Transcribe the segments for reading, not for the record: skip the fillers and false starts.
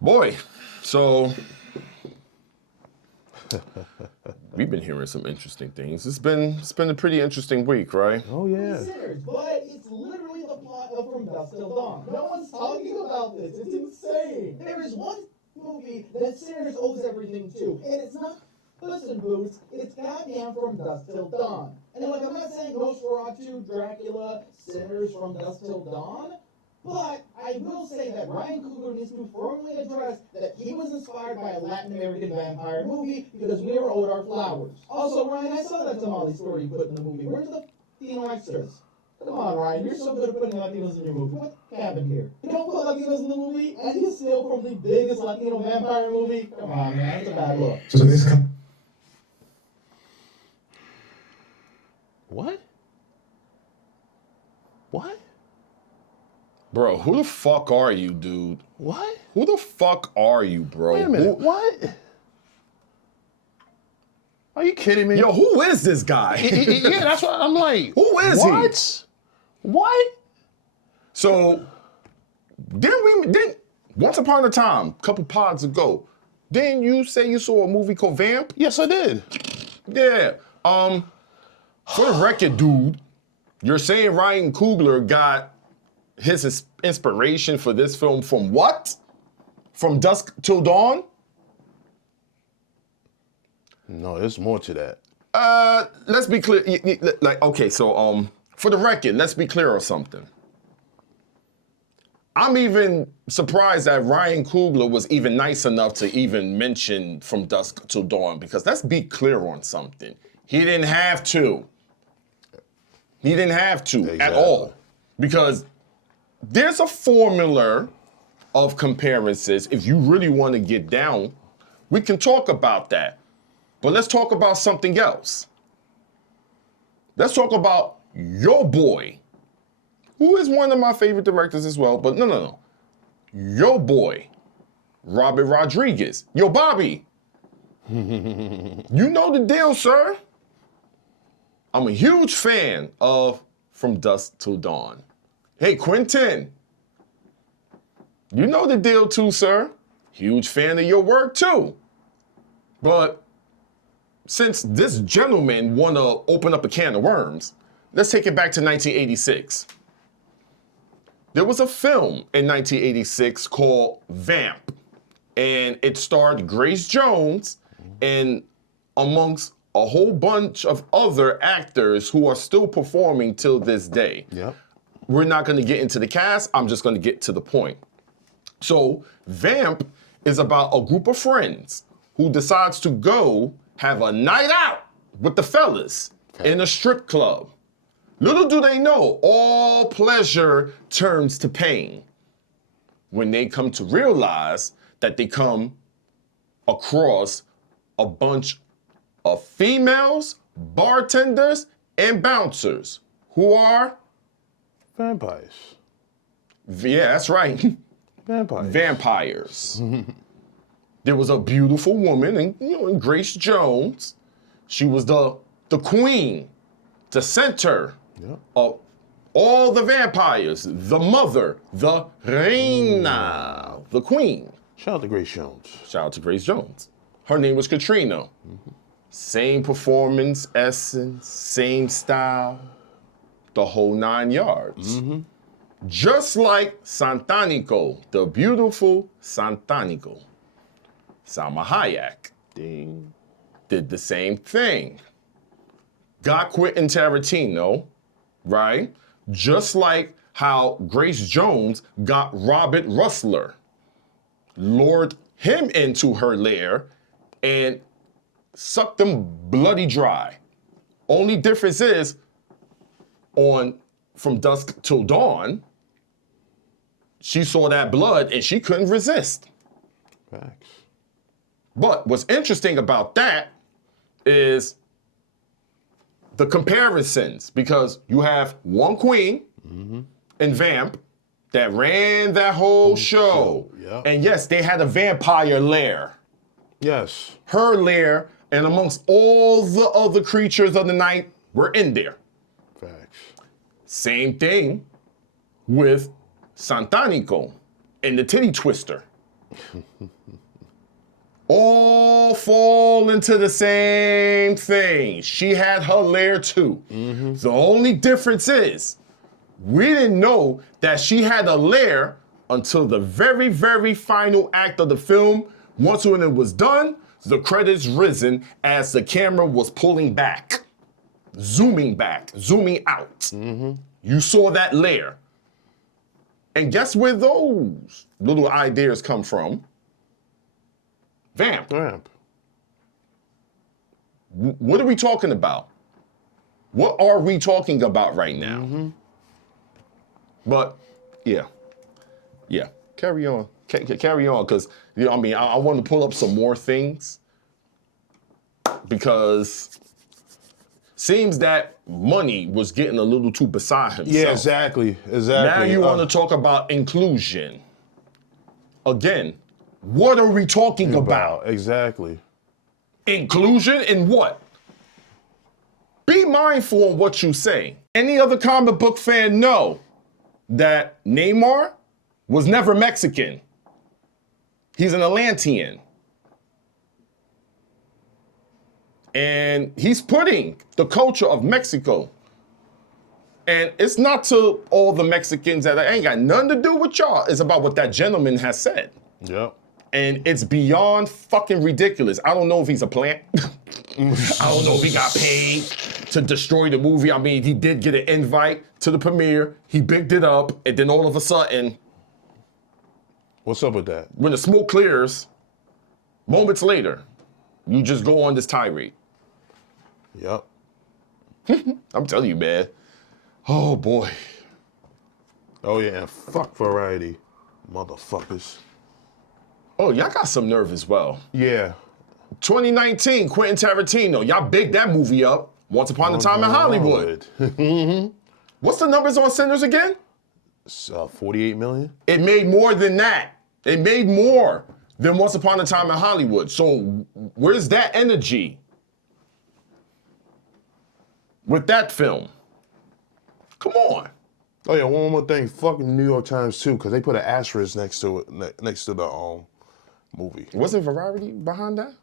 Boy, so we've been hearing some interesting things. It's been a pretty interesting week, right? Oh yeah. Sinners, but it's literally the plot of From Dusk Till Dawn. No one's talking about this. It's insane. There is one movie that Sinners owes everything to, and it's not Puss in Boots. It's goddamn From Dusk Till Dawn. And like, I'm not saying Nosferatu, Dracula, Sinners, From Dusk Till Dawn. But I will say that Ryan Coogler needs to firmly address that he was inspired by a Latin American vampire movie because we were owed our flowers. Also, Ryan, I saw that tamale story you put in the movie. Where's the Latino extras? Come on, Ryan, you're so good at putting Latinos in your movie. What happened here? You don't put Latinos in the movie, and you steal from the biggest Latino vampire movie? Come on, man, that's a bad look. So this What? What? Bro, who the fuck are you, dude? What? Who the fuck are you, bro? Wait a minute. What? Are you kidding me? Who is this guy? Yeah, that's what I'm like. Who is he? What? What? So, then once upon a time, a couple pods ago, didn't you say you saw a movie called Vamp? Yes, I did. Yeah. For the record, dude, you're saying Ryan Coogler got his inspiration for this film from what? From Dusk Till Dawn? No, there's more to that. Let's be clear. Okay, so for the record, let's be clear on something. I'm even surprised that Ryan Coogler was even nice enough to even mention From Dusk Till Dawn, because let's be clear on something. He didn't have to. He didn't have to at all, because there's a formula of comparisons. If you really want to get down, we can talk about that. But let's talk about something else. Let's talk about your boy, who is one of my favorite directors as well, but no. Your boy, Robert Rodriguez. Yo, Bobby. You know the deal, sir. I'm a huge fan of From Dusk Till Dawn. Hey, Quentin. You know the deal too, sir. Huge fan of your work too. But since this gentleman wanna open up a can of worms, let's take it back to 1986. There was a film in 1986 called Vamp, and it starred Grace Jones and amongst a whole bunch of other actors who are still performing till this day. Yep. We're not gonna get into the cast, I'm just gonna get to the point. So, Vamp is about a group of friends who decides to go have a night out with the fellas in a strip club. Little do they know, all pleasure turns to pain when they come to realize that they come across a bunch of females, bartenders, and bouncers who are Vampires. yeah, that's right. Vampires. There was a beautiful woman, and Grace Jones. She was the queen, the center of all the vampires, the mother, the reina, the queen. Shout out to Grace Jones. Shout out to Grace Jones. Her name was Katrina. Same performance essence, same style, the whole 9 yards. Just like Santanico, the beautiful Santanico. Salma Hayek did the same thing. Got Quentin Tarantino, right? Just like how Grace Jones got Robert Rustler, lured him into her lair and sucked them bloody dry. Only difference is on From Dusk Till Dawn, she saw that blood and she couldn't resist. Facts. But what's interesting about that is the comparisons, because you have one queen in Vamp that ran that whole show. Yeah. And yes, they had a vampire lair. Yes. Her lair, and amongst all the other creatures of the night, were in there. Facts. Same thing with Santanico and the titty twister. all fall into the same thing. She had her lair too. The only difference is we didn't know that she had a lair until the very, very final act of the film. Once when it was done, the credits risen as the camera was pulling back, zooming out. You saw that lair. And guess where those little ideas come from? Vamp. Vamp. What are we talking about? What are we talking about right now? But yeah, carry on, carry on, because you know, I mean, I want to pull up some more things because seems that money was getting a little too beside himself. Yeah, exactly. Now you want to talk about inclusion. Again, what are we talking about? Exactly. Inclusion in what? Be mindful of what you say. Any other comic book fan know that Neymar was never Mexican. He's an Atlantean. And he's putting the culture of Mexico. And it's not to all the Mexicans that ain't got nothing to do with y'all. It's about what that gentleman has said. Yep. And it's beyond fucking ridiculous. I don't know if he's a plant. I don't know if he got paid to destroy the movie. I mean, he did get an invite to the premiere. He bigged it up. And then all of a sudden, What's up with that? when the smoke clears, moments later, you just go on this tirade. Yep. I'm telling you, man. Oh, boy. Oh yeah, and fuck Variety, motherfuckers. Oh, y'all got some nerve as well. Yeah. 2019, Quentin Tarantino. Y'all bigged that movie up. Once Upon a Time in Hollywood. What's the numbers on Sinners again? 48 million. It made more than that. It made more than Once Upon a Time in Hollywood. So where's that energy with that film? Come on. Oh yeah, one more thing. Fucking New York Times too, because they put an asterisk next to it, next to the movie. Wasn't Variety behind that?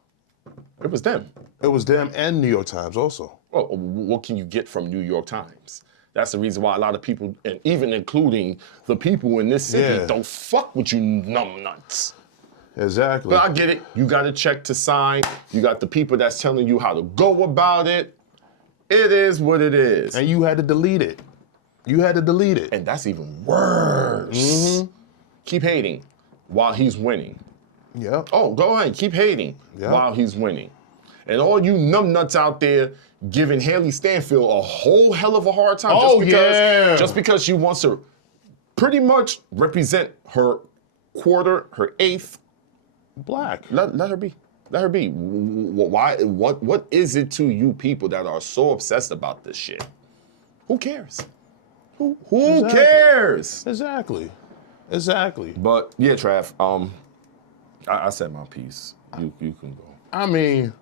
It was them. It was them and New York Times also. Well, what can you get from New York Times? That's the reason why a lot of people, and even including the people in this city, don't fuck with you numbnuts. Exactly. But I get it. You got a check to sign. You got the people that's telling you how to go about it. It is what it is. And you had to delete it. You had to delete it. And that's even worse. Keep hating while he's winning. Yep. Oh, go ahead. Keep hating while he's winning. And all you numbnuts out there giving Haley Stanfield a whole hell of a hard time just because she wants to pretty much represent her quarter, her eighth. Black. Let her be. Let her be. Why? What is it to you people that are so obsessed about this shit? Who cares? Who cares? Exactly. But yeah, Trav. I said my piece. You can go. I mean,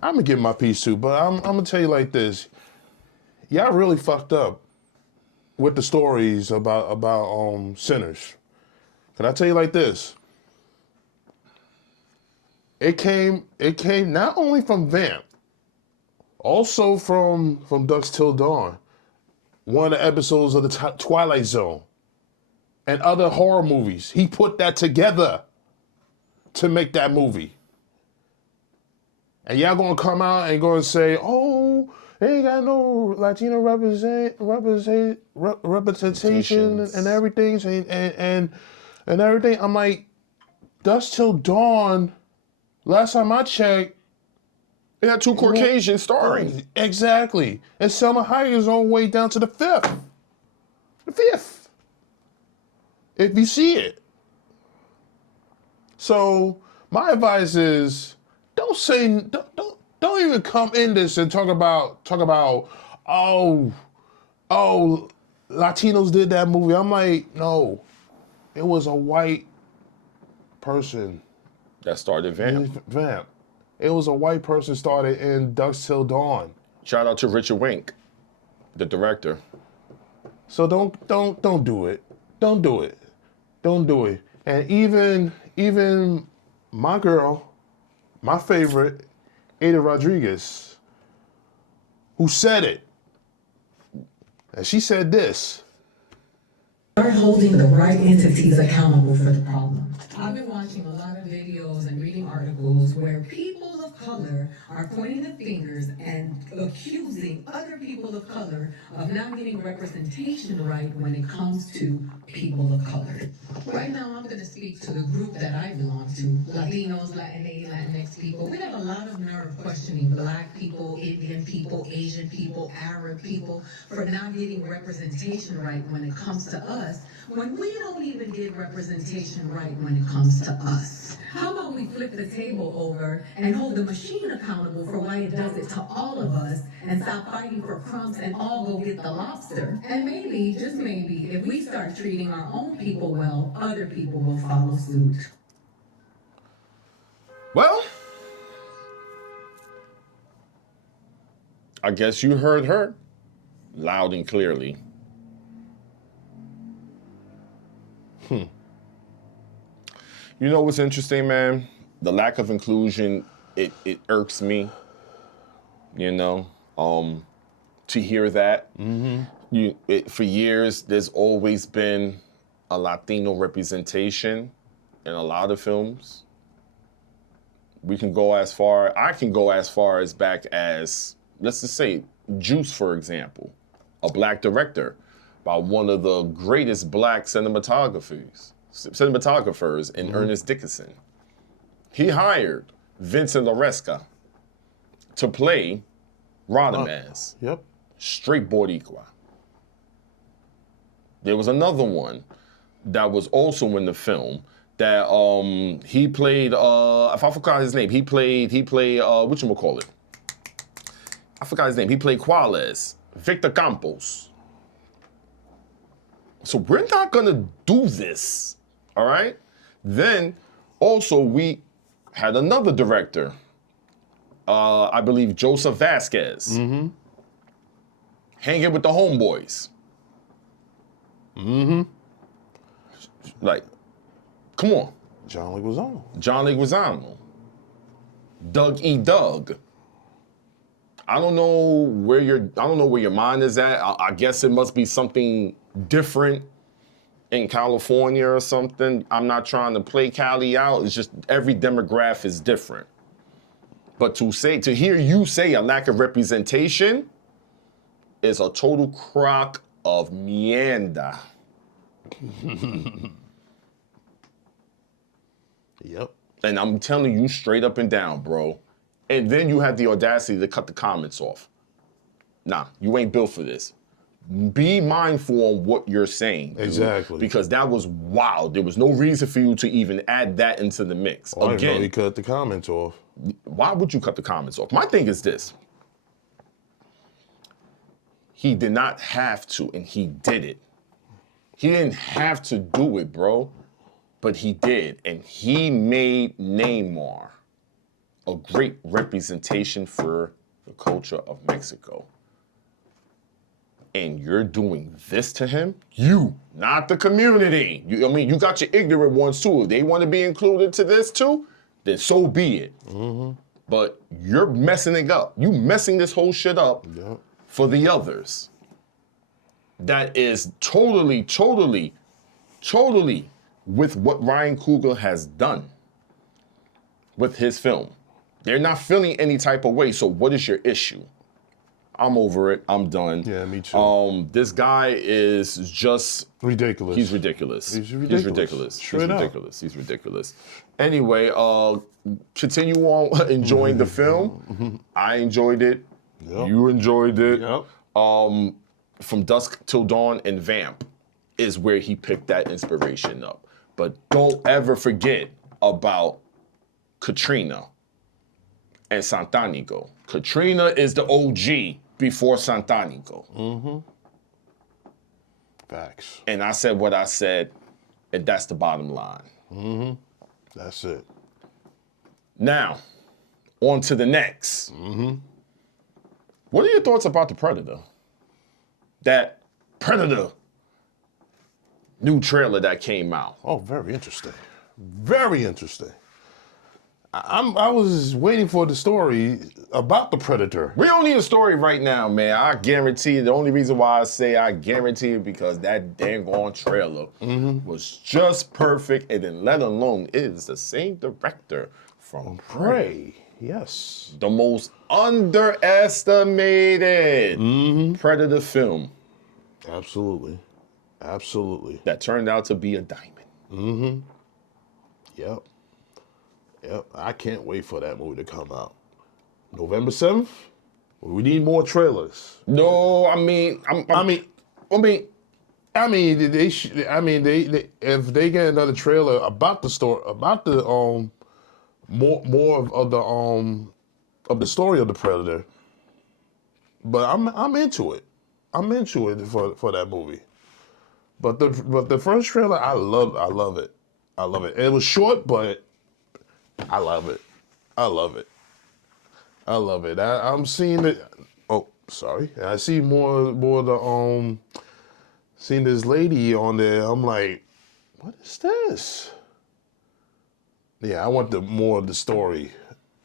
I'm gonna give my piece too, but I'm gonna tell you like this. Y'all really fucked up with the stories about Sinners. Can I tell you like this? It came not only from Vamp, also from Dusk Till Dawn, one of the episodes of the Twilight Zone, and other horror movies. He put that together to make that movie. And y'all gonna come out and gonna say, oh, they ain't got no Latino representation and everything, and everything. I'm like, Dusk Till Dawn, last time I checked, it had two Caucasians starring. Exactly. And Selma Hayek is all the way down to the fifth. The fifth. If you see it. So my advice is, don't even come in this and talk about oh Latinos did that movie. I'm like, no, it was a white person That started Vamp. It was a white person started in Dusk Till Dawn. Shout out to Richard Wink, the director. So don't do it. Don't do it. Don't do it. And even my girl, my favorite, Ada Rodriguez, who said it. And she said this. Start holding the right entities accountable for the problem. I've been watching a lot of videos and reading articles where people of color are pointing the fingers and accusing other people of color of not getting representation right when it comes to people of color. Right now, I'm going to speak to the group that I belong to, Latinos, Latinx, Latinx people. We have a lot of nerve questioning Black people, Indian people, Asian people, Arab people for not getting representation right when it comes to us, when we don't even get representation right when it comes to us. How about we flip the table over and hold the machine accountable for why it does it to all of us and stop fighting for crumbs and all go get the lobster? And maybe, just maybe, if we start treating our own people well, other people will follow suit. Well, I guess you heard her loud and clearly. You know what's interesting, man? The lack of inclusion, it irks me, you know, to hear that. For years, there's always been a Latino representation in a lot of films. I can go as far as back as, let's just say, Juice, for example, a Black director by one of the greatest Black cinematographers in Ernest Dickinson. He hired Vincent Loresca to play Radamez. Yep. Straight Boricua. There was another one that was also in the film that he played, if I forgot his name, he played whatchamacallit? I forgot his name. He played Quales, Victor Campos. So we're not gonna do this, all right? Then also we had another director, I believe Joseph Vasquez, hanging with the homeboys. Like, come on. John Leguizamo. Doug E. Doug. I don't know where your mind is at. I guess it must be something different in California or something. I'm not trying to play Cali out. It's just every demographic is different. But to hear you say a lack of representation is a total crock of mierda. Yep. And I'm telling you straight up and down, bro. And then you have the audacity to cut the comments off. Nah, you ain't built for this. Be mindful on what you're saying. Dude, exactly. Because that was wild. There was no reason for you to even add that into the mix. Well, again, I didn't know he cut the comments off. Why would you cut the comments off? My thing is this. He did not have to, and he did it. He didn't have to do it, bro. But he did, and he made Neymar a great representation for the culture of Mexico. And you're doing this to him? You, not the community. You got your ignorant ones too. If they want to be included to this too, then so be it. But you're messing it up. You messing this whole shit up for the others. That is totally with what Ryan Coogler has done with his film. They're not feeling any type of way, so what is your issue? I'm over it. I'm done. Yeah, me too. This guy is just... ridiculous. He's ridiculous. He's ridiculous. Straight up. He's ridiculous. Anyway, continue on enjoying the film. I enjoyed it. Yep. You enjoyed it. Yep. From Dusk Till Dawn and Vamp is where he picked that inspiration up. But don't ever forget about Katrina and Santanico. Katrina is the OG before Santanico. Facts. And I said what I said, and that's the bottom line. That's it. Now, on to the next. What are your thoughts about the Predator? That Predator new trailer that came out. Oh, very interesting. Very interesting. I was waiting for the story about the Predator. We don't need a story right now, man. I guarantee. The only reason why I say I guarantee it because that dang on trailer was just perfect, and then let alone it is the same director from Prey. Yes. The most underestimated Predator film Absolutely. Absolutely. that turned out to be a diamond. Yep. Yep. I can't wait for that movie to come out. November 7th? We need more trailers. No, I mean, they if they get another trailer about the story, about the more of the story of the Predator. But I'm into it. I'm into it for that movie. But the first trailer, I love it. I love it. It was short, but I love it. I love it. I love it. I'm seeing it. Oh, sorry. I see more of the seeing this lady on there. I'm like, what is this? Yeah, I want more of the story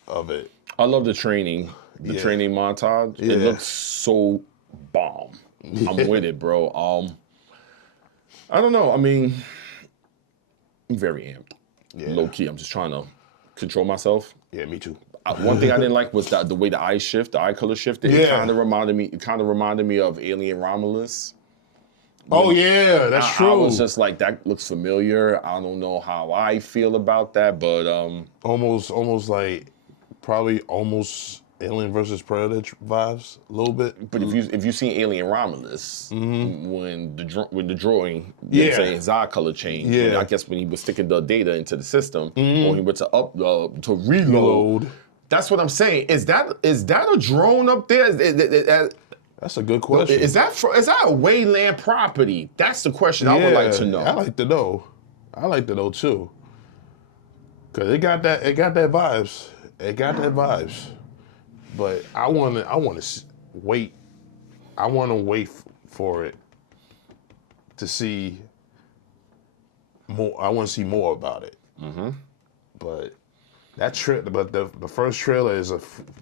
of it. I love the training, training montage. Yeah. It looks so bomb. I'm with it, bro. I don't know. I mean, I'm very amped. Yeah. Low key, I'm just trying to control myself. Yeah, me too. One thing I didn't like was the way the eye color shifted. Yeah. It kind of reminded me of Alien Romulus. Oh yeah, that's true. I was just like, that looks familiar. I don't know how I feel about that, but almost like probably almost Alien versus Predator vibes a little bit. But if you seen Alien Romulus, when the drawing, Yeah. saying his eye color changed. Yeah. I guess when he was sticking the data into the system, or he went to to reload. That's what I'm saying. Is that a drone up there? That's a good question. Is that a Wayland property? That's the question I would like to know. I like to know. I like to know too. Cause it got that vibes. It got that vibes. But I want to wait. I want to wait for it to see more. I want to see more about it. But the first trailer is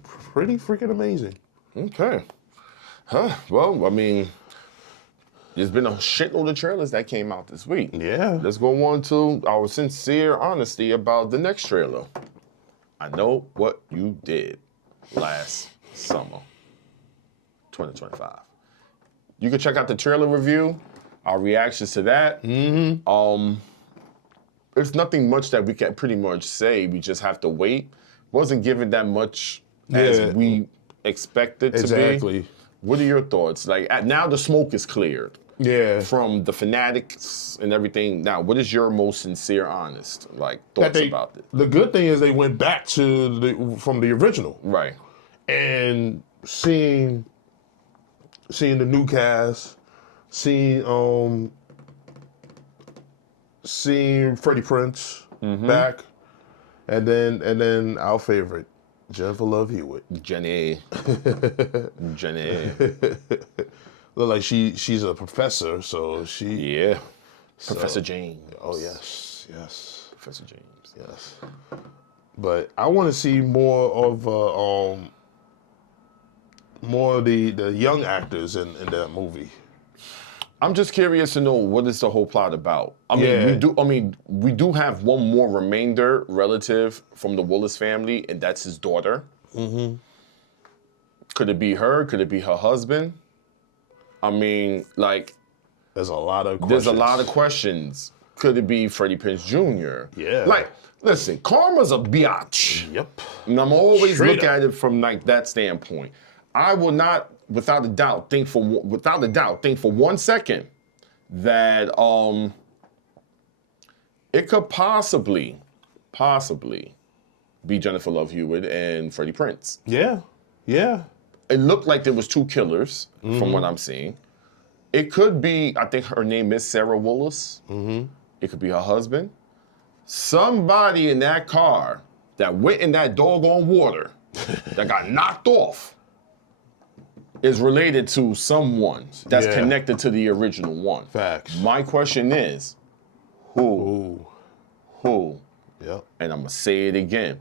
pretty freaking amazing. Okay. Huh. Well, I mean, there's been a shitload of trailers that came out this week. Yeah. Let's go on to our sincere honesty about the next trailer. I Know What You Did Last Summer, 2025. You can check out the trailer review, our reactions to that. There's nothing much that we can pretty much say. We just have to wait. Wasn't given that much as we expected to be. Exactly. What are your thoughts? Like, now the smoke is cleared. Yeah. From the fanatics and everything. Now, what is your most sincere, honest, thoughts about it? The good thing is they went back to from the original. Right. And seeing the new cast, seeing Freddie Prinze back, and then our favorite, Jennifer Love Hewitt. Jenny. Look like she's a professor, so she. Yeah. Professor James. Oh yes. Professor James. Yes. But I want to see more of the young actors in that movie. I'm just curious to know, what is the whole plot about? We do have one more remainder relative from the Willis family, and that's his daughter. Could it be her? Could it be her husband? I mean, there's a lot of questions. There's a lot of questions. Could it be Freddie Prinze Jr.? Yeah. Listen, karma's a biatch. Yep. And I'm always Straight look up. at it from that standpoint. I will not, without a doubt, think for 1 second that it could possibly be Jennifer Love Hewitt and Freddie Prinze. Yeah. It looked like there was two killers from what I'm seeing. It could be, I think her name is Sarah Willis. It could be her husband. Somebody in that car that went in that doggone water that got knocked off is related to someone that's Yeah. connected to the original one. Facts. My question is, who? Yep. And I'm gonna say it again.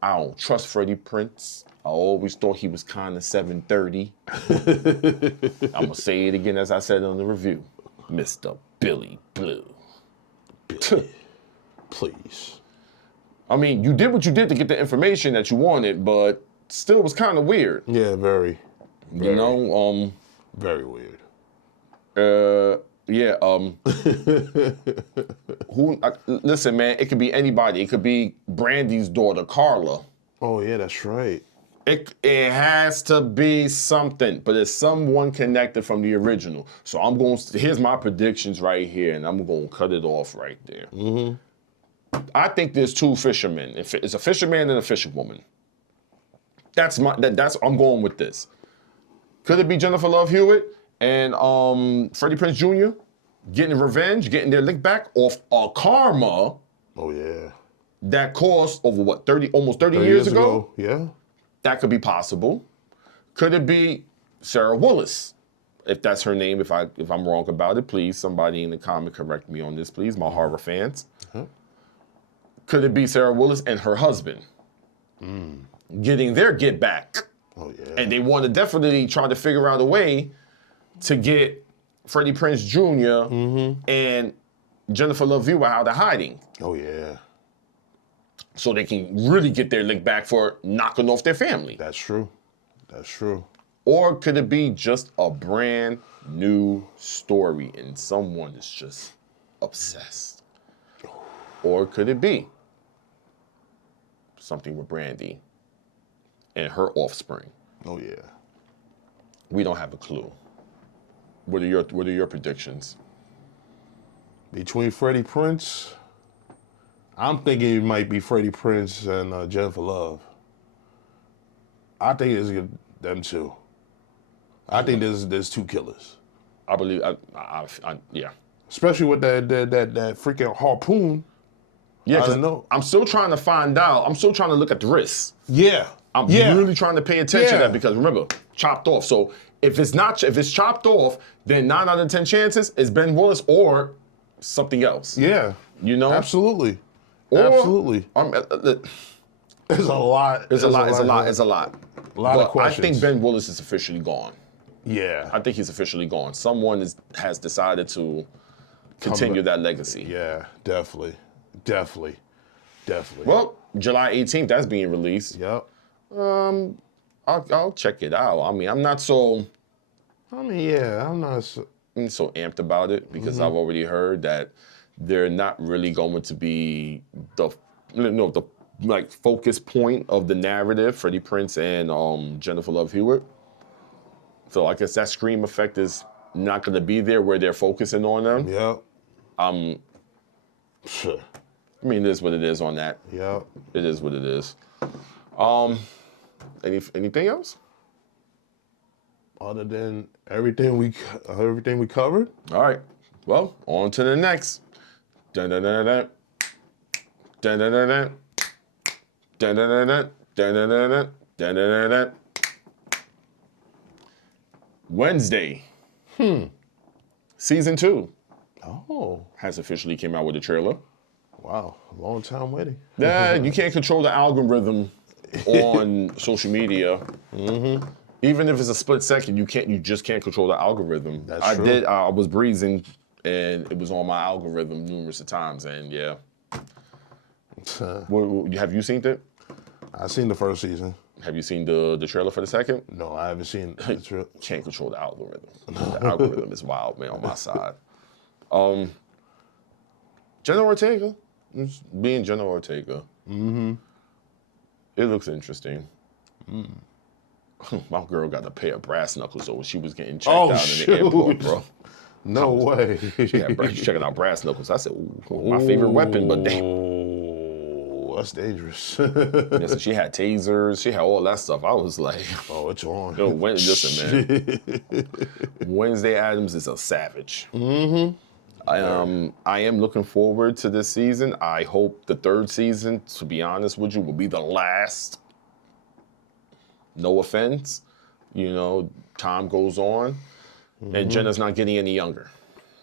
I don't trust Freddie Prinze. I always thought he was kind of 730. I'm gonna say it again as I said on the review. Mr. Billy Blue. Please. I mean, you did what you did to get the information that you wanted, but still was kind of weird. Yeah, very. You know, Very weird. yeah, listen, man, it could be anybody. It could be Brandy's daughter, Carla. Oh yeah, that's right. It has to be something, but it's someone connected from the original. So here's my predictions right here, and I'm going to cut it off right there. I think there's two fishermen. It's a fisherman and a fisherwoman. I'm going with this. Could it be Jennifer Love Hewitt and Freddie Prinze Jr. getting revenge, getting their lick back off a karma Oh yeah. that caused over almost 30 years ago? Yeah. That could be possible. Could it be Sarah Willis? If that's her name, if I'm wrong about it, please, somebody in the comment correct me on this, please, my horror fans. Could it be Sarah Willis and her husband getting their get back? Oh yeah. And they want to definitely try to figure out a way to get Freddie Prinze Jr. And Jennifer Love Hewitt out of hiding. Oh yeah. So they can really get their lick back for knocking off their family. That's true. That's true. Or could it be just a brand new story and someone is just obsessed? Or could it be something with Brandy and her offspring? Oh yeah. We don't have a clue. What are your predictions? Between Freddie Prinze, I'm thinking it might be Freddie Prinze and Jennifer Love. I think it's them two. I think there's two killers. I believe, yeah. Especially with that freaking harpoon. Yeah, I because don't know. I'm still trying to find out. I'm still trying to look at the risks. Yeah. I'm really trying to pay attention to Yeah. that because remember, chopped off. So if it's chopped off, then 9 out of 10 chances it's Ben Willis or something else. Yeah. You know? Absolutely. Or, Absolutely. There's a lot. It's a lot. A lot But of questions. I think Ben Willis is officially gone. Yeah. I think he's officially gone. Someone has decided to continue that legacy. Yeah, definitely. Well, July 18th, that's being released. Yep. I'll check it out. I mean, I'm not so I'm not so, amped about it because I've already heard that they're not really going to be the focus point of the narrative, Freddie Prinze and Jennifer Love Hewitt. So I guess that Scream effect is not going to be there where they're focusing on them. yep. I mean, it is what it is on that. Yep. It is what it is. Anything else? Other than everything we covered. All right. Well, on to the next. Dun-dun-dun-dun. Dun-dun-dun-dun. Dun-dun-dun-dun. Dun-dun-dun-dun. Dun-dun-dun-dun. Wednesday. Season 2 Oh, has officially came out with a trailer. wow. Long time waiting. Yeah, you can't control the algorithm on social media. Even if it's a split second, you just can't control the algorithm. That's true. I was breezing and it was on my algorithm numerous of times, and yeah. Have you seen it? I've seen the first season. Have you seen the trailer for the second? No, I haven't seen the trailer. Can't control the algorithm. The algorithm is wild, man, on my side. Jenna Ortega, being Jenna Ortega. It looks interesting. My girl got a pair of brass knuckles over. She was getting checked out in the airport, bro. No way. She's checking out brass knuckles. I said, ooh, my favorite weapon, but damn. Oh, that's dangerous. Yeah, so she had tasers. She had all that stuff. I was like, Oh, it's on. yo, listen, man. Wednesday Addams is a savage. I am looking forward to this season. I hope the third season, to be honest with you, will be the last. No offense, You know, time goes on, and Jenna's not getting any younger.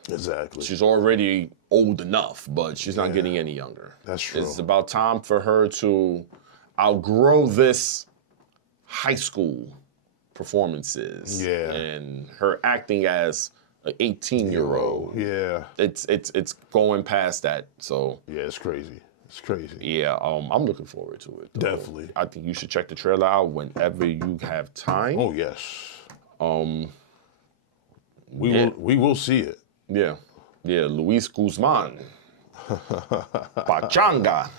Exactly. She's already old enough, but she's not getting any younger. That's true. It's about time for her to outgrow this high school performances. Yeah. And her acting as an 18-year-old. Yeah. It's going past that. So Yeah, it's crazy. It's crazy. yeah, I'm looking forward to it. Though. Definitely. I think you should check the trailer out whenever you have time. Oh yes. We Yeah. will see it. Yeah. Yeah, Luis Guzman. Pachanga.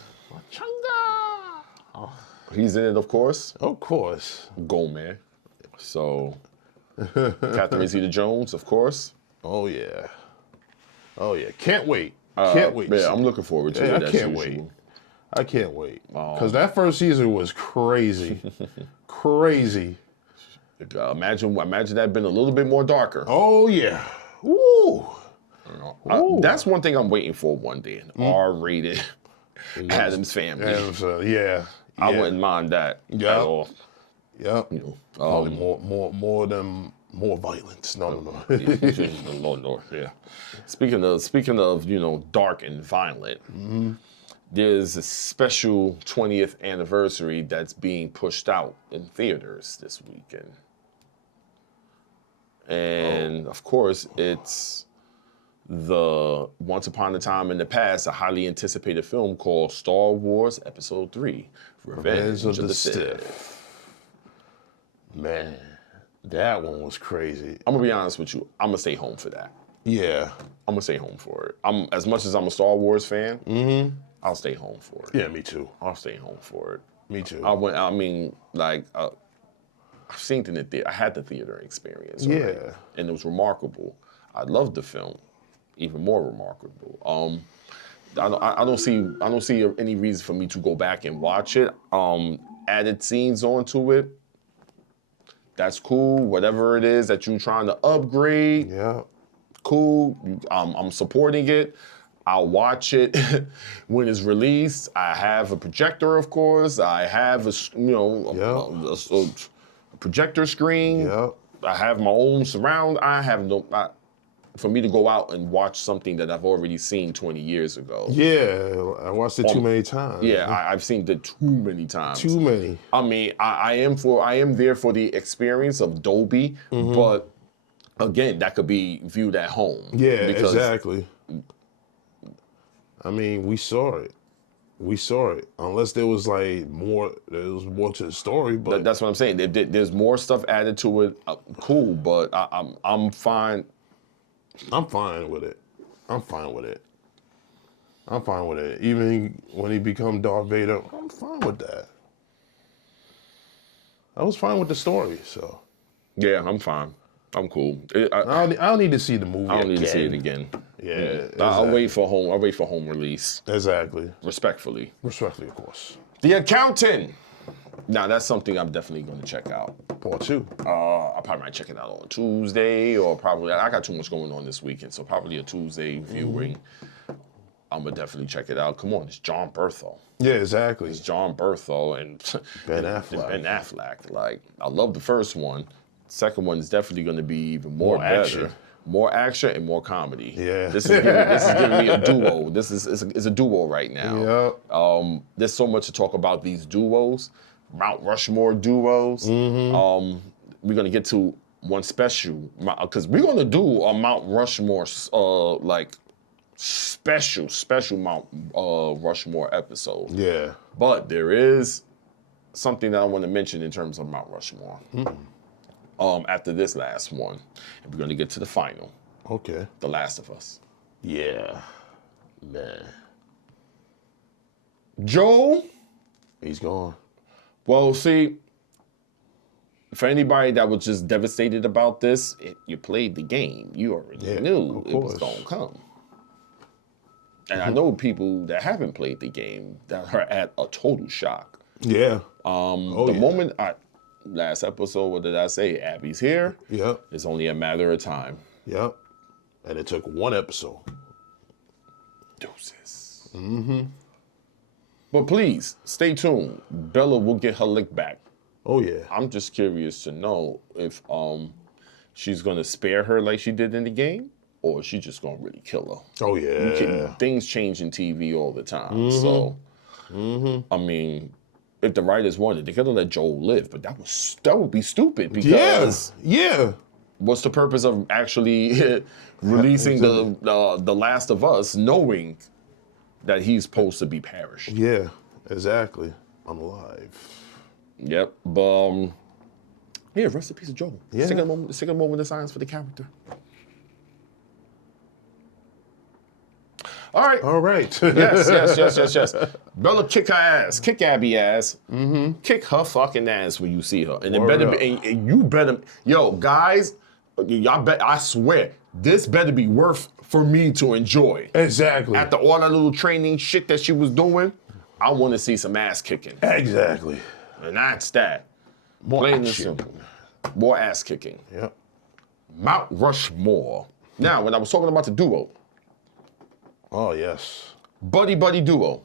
He's in it, of course. Of course. Gomez. So, Catherine Zeta-Jones, of course. Oh yeah. Oh yeah. Can't wait. Can't wait. Yeah, I'm looking forward to Yeah, it. I as can't usual. wait. I can't wait. Because that first season was crazy. Crazy. Imagine that been a little bit more darker. Oh yeah. Woo. Ooh. That's one thing I'm waiting for one day. An R-rated Addams Family. Yeah. I wouldn't mind that at Yeah. all. Yep. You know, Probably more violence. No. Lord, yeah. Speaking of, you know, dark and violent, there's a special 20th anniversary that's being pushed out in theaters this weekend. And of course, it's the Once Upon a Time in the Past, a highly anticipated film called Star Wars Episode 3, Revenge of the Sith. Man, that one was crazy. I'm gonna be honest with you. I'm gonna stay home for that. Yeah. I'm gonna stay home for it. As much as I'm a Star Wars fan. I'll stay home for it. Yeah, me too. I'll stay home for it. Me too. I've seen it in the theater. I had the theater experience. Yeah. Right? And it was remarkable. I loved the film. Even more remarkable. I don't see any reason for me to go back and watch it. Added scenes onto it. That's cool. Whatever it is that you're trying to upgrade. Yeah. Cool. I'm supporting it. I'll watch it when it's released. I have a projector, of course. I have a projector screen. Yeah. I have my own surround. For me to go out and watch something that I've already seen 20 years ago. Yeah, I watched it too many times. Yeah, I've seen it too many times. Too many. I mean, I am there for the experience of Dolby, but again, that could be viewed at home. Yeah, exactly. I mean, we saw it. Unless there was more to the story. But That's what I'm saying. There's more stuff added to it. Cool, but I'm fine. I'm fine with it. Even when he become Darth Vader, I'm fine with that. I was fine with the story, so. Yeah, I'm fine. I'm cool. I don't need to see the movie. I don't need to see it again. Yeah. Exactly. I'll wait for home release. Exactly. Respectfully, of course. The Accountant. Now that's something I'm definitely going to check out. Part 2. I probably might check it out on Tuesday, or probably I got too much going on this weekend, so probably a Tuesday viewing. I'm gonna definitely check it out. Come on, it's John Berthel. Yeah, exactly. It's John Berthel and Ben Affleck. Ben Affleck. Like, I love the first one. Second one is definitely going to be even more action. better. More action and more comedy. Yeah. This is giving me a duo. This is a duo right now. Yeah. There's so much to talk about these duos, Mount Rushmore duos. We're gonna get to one special because we're gonna do a Mount Rushmore special Mount Rushmore episode. Yeah. But there is something that I want to mention in terms of Mount Rushmore. After this last one, and we're gonna get to the final. Okay. The Last of Us. Yeah. Man. Joel. He's gone. Well, see, for anybody that was just devastated about this, you played the game. You already knew it was gonna come. And I know people that haven't played the game that are at a total shock. Yeah. Moment last episode, what did I say? Abby's here. Yep. It's only a matter of time. Yep. And it took one episode. Deuces. But please, stay tuned. Bella will get her lick back. Oh yeah. I'm just curious to know if she's gonna spare her like she did in the game, or is she just gonna really kill her. Oh yeah. Things change in TV all the time. So, I mean, if the writers wanted, they could have let Joel live, but that would be stupid because Yeah. what's the purpose of actually releasing the Last of Us, knowing that he's supposed to be perished? Yeah. Exactly. I'm alive. Yep. But yeah, rest in peace of Joel. Yeah. Second moment of silence for the character. All right. All right. Yes. Bella kick her ass. Kick Abby ass. Kick her fucking ass when you see her. And it better be, and you better, yo, guys, y'all bet, I swear, this better be worth for me to enjoy. Exactly. After all that little training shit that she was doing, I want to see some ass kicking. Exactly. And that's that. More Plain and action. simple. More ass kicking. Yep. Mount Rushmore. Now, when I was talking about the duo, Oh yes. buddy duo,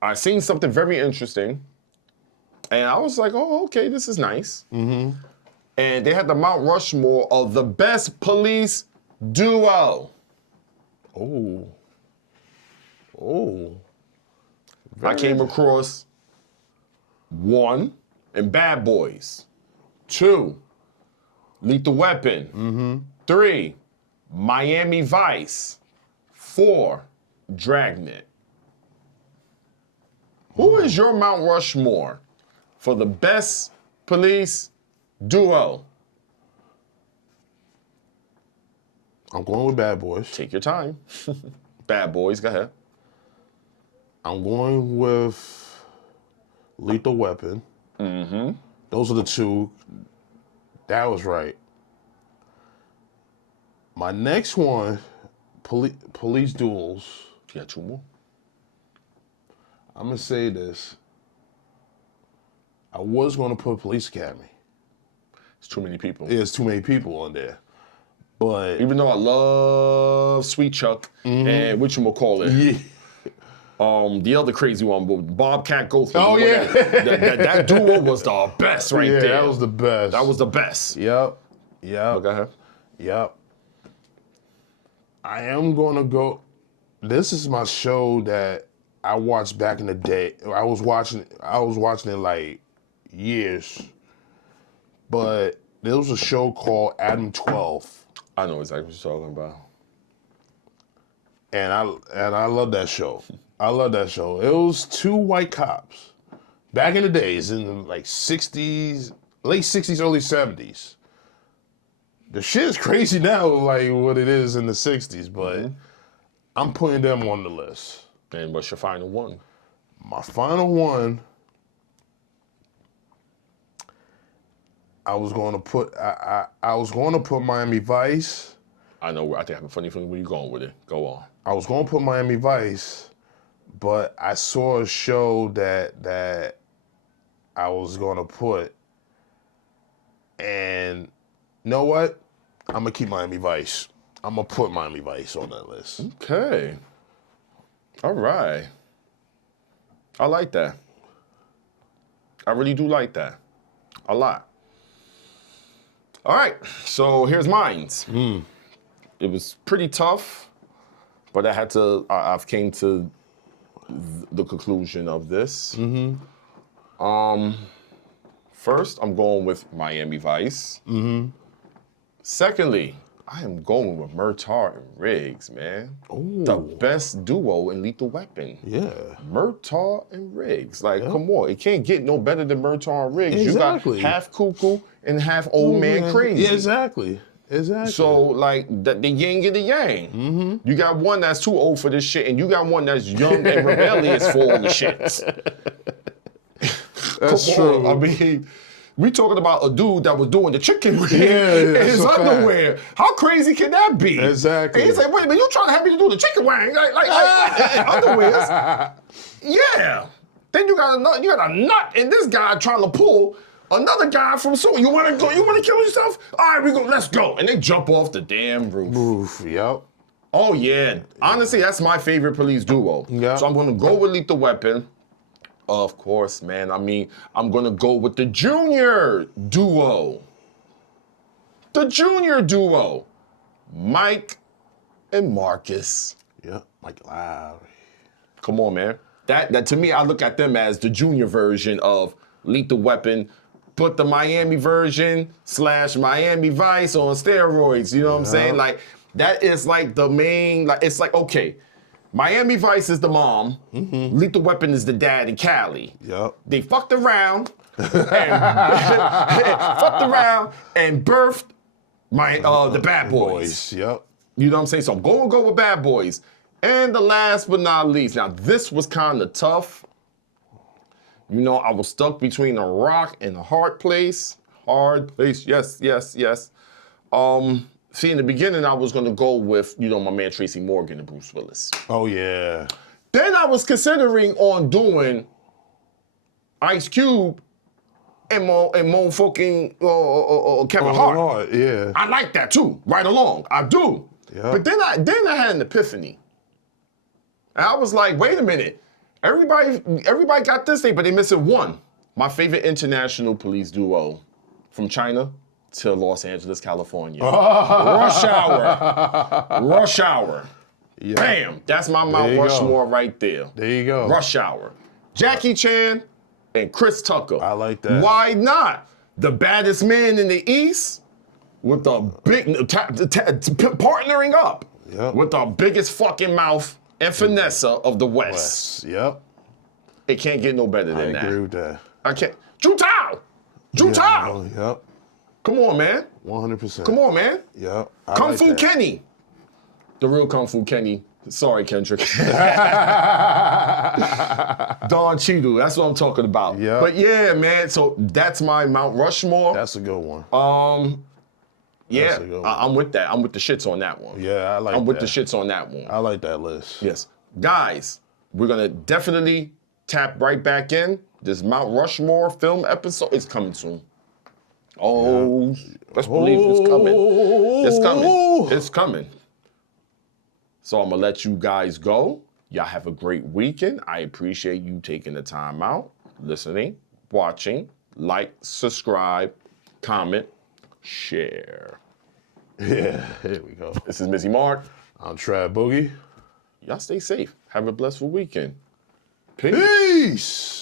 I seen something very interesting, and I was like, oh, okay, this is nice. And they had the Mount Rushmore of the best police duo. Oh. I came across 1 in Bad Boys, 2, Lethal Weapon, 3, Miami Vice, 4, Dragnet. Who is your Mount Rushmore for the best police duo? I'm going with Bad Boys. Take your time. Bad Boys, go ahead. I'm going with Lethal Weapon. Those are the 2. That was right. My next one, police duels. You got 2 more? I'm gonna say this. I was gonna put Police Academy. It's too many people. There's too many people on there, but Even though I love Sweet Chuck and whatchamacallit, the other crazy one, but Bobcat Goldthwait. Oh, yeah. that duo was the best right there. that was the best. That was the best. Yep. Go ahead. Yep. I am gonna go. This is my show that I watched back in the day. I was watching it like years. But there was a show called Adam 12. I know exactly what you're talking about. And I love that show. I love that show. It was 2 white cops. Back in the days, in the like 60s, late 60s, early 70s. The shit is crazy now, like what it is in the 60s, but I'm putting them on the list. And what's your final one? My final one, I was going to put Miami Vice. I know. I think I have a funny feeling where you're going with it. Go on. I was going to put Miami Vice, but I saw a show that I was going to put, and you know what? I'm going to keep Miami Vice. I'm going to put Miami Vice on that list. Okay. All right. I like that. I really do like that. A lot. All right. So here's mine's. It was pretty tough, but I've came to the conclusion of this. First, I'm going with Miami Vice. Secondly, I am going with Murtaugh and Riggs, man. Ooh. The best duo in Lethal Weapon. Yeah. Murtaugh and Riggs. Like, come on. It can't get no better than Murtaugh and Riggs. Exactly. You got half cuckoo and half old man crazy. Yeah, exactly. So, like, the yin and the yang. You got one that's too old for this shit, and you got one that's young and rebellious for all the shits. That's true. I mean, we talking about a dude that was doing the chicken wing in his that's a fact. underwear. How crazy can that be? Exactly. And he's like, wait a minute, you trying to have me to do the chicken wing like underwears? Yeah. Then you got a nut, and this guy trying to pull another guy from somewhere. You want to go? You want to kill yourself? All right, let's go. And they jump off the damn roof. Oof, yep. Oh yeah. Honestly, that's my favorite police duo. Yeah. So I'm gonna go with Lethal Weapon. Of course, man. I mean, I'm gonna go with the junior duo. The junior duo. Mike and Marcus. Yep, Mike Lowry. Come on, man. That to me, I look at them as the junior version of Lethal Weapon, but the Miami version / Miami Vice on steroids. You know what I'm saying? Like, that is like the main, like, it's like, okay, Miami Vice is the mom, Lethal Weapon is the dad in Cali. Yep. They fucked around and birthed the Bad Boys. Yep. You know what I'm saying? So I'm going to go with Bad Boys. And the last but not least, now this was kind of tough. You know, I was stuck between a rock and a hard place. Hard place, yes. See, in the beginning, I was going to go with, you know, my man Tracy Morgan and Bruce Willis. Oh, yeah. Then I was considering on doing Ice Cube and Mo fucking Kevin Hart. Yeah. I like that too, right along. I do. Yeah. But then I had an epiphany. And I was like, wait a minute. Everybody got this thing, but they missing one. My favorite international police duo from China to Los Angeles, California. Rush Hour. Yeah. Bam. That's my Mount Rushmore right there. There you go. Rush Hour. Jackie Chan and Chris Tucker. I like that. Why not? The baddest man in the East with the big, partnering up with the biggest fucking mouth and finesse of the West. Yep. It can't get no better than that. I agree with that. I can't. Ju Tao! Yep. Come on, man. 100%. Come on, man. Yep. Kung Fu Kenny. The real Kung Fu Kenny. Sorry, Kendrick. Don Cheadle, that's what I'm talking about. Yep. But yeah, man, so that's my Mount Rushmore. That's a good one. Yeah, good one. I'm with that. I'm with the shits on that one. Yeah, I like that. I'm with the shits on that one. I like that list. Yes. Guys, we're going to definitely tap right back in. This Mount Rushmore film episode is coming soon. Oh, let's believe it's coming. It's coming. So I'm going to let you guys go. Y'all have a great weekend. I appreciate you taking the time out, listening, watching, like, subscribe, comment, share. Yeah, here we go. This is Mizzie Marc. I'm Trav Boogie. Y'all stay safe. Have a blissful weekend. Peace. Peace.